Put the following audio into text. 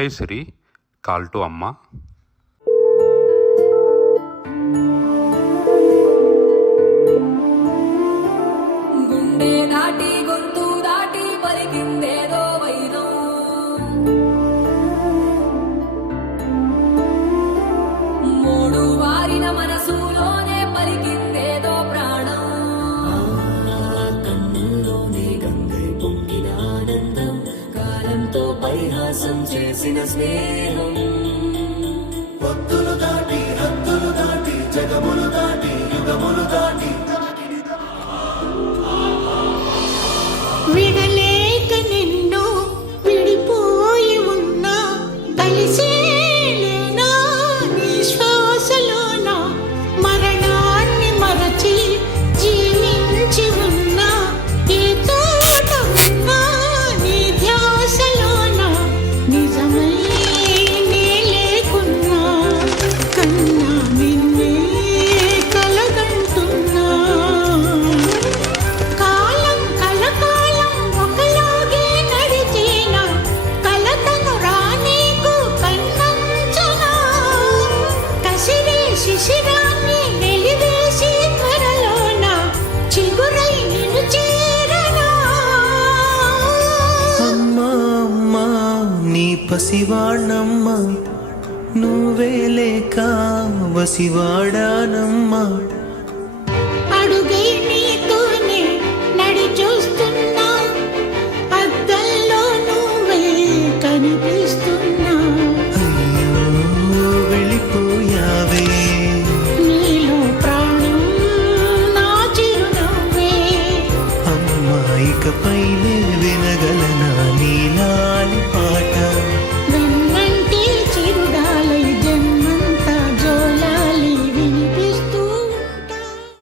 High Shri call to అమ్మ. గుండె దాటి గొంతు దాటి పలికిందేదో వైరం, మూడు వారిన మనసులోనే పలికిందేదో ప్రాణం. కన్నుల్లోనే గంగై పొంగిన ఆనందం, కాలంతో పరిహాసం చేసిన స్నేహం. భక్తులు దాటి హద్దులు దాటి జగములు దాటి యుగములు దాటి విడలేక నిన్ను విడిపోయి ఉన్నా, కలిసేలేనా నీ శ్వాసలోన, మరణాన్ని మరచి జీవించి ఉన్నా, ఏ చోట ఉన్నా నీ ధ్యాసలోన, నిజమై నే లేకున్నా, కన్నా నిన్నే కలగంటున్నా. కాలం కలకాలం ఒకలాగే నడిచేన, కలతను రానీకు కన్నంచనా, కసిరే శిశిరాన్ని వెలివేసి త్వరలోన చిగురై నిన్ను చేరనా. అమ్మా అమ్మా నీ పసివాణమ్మ, నువ్వే లేక వసివాడానమ్మా.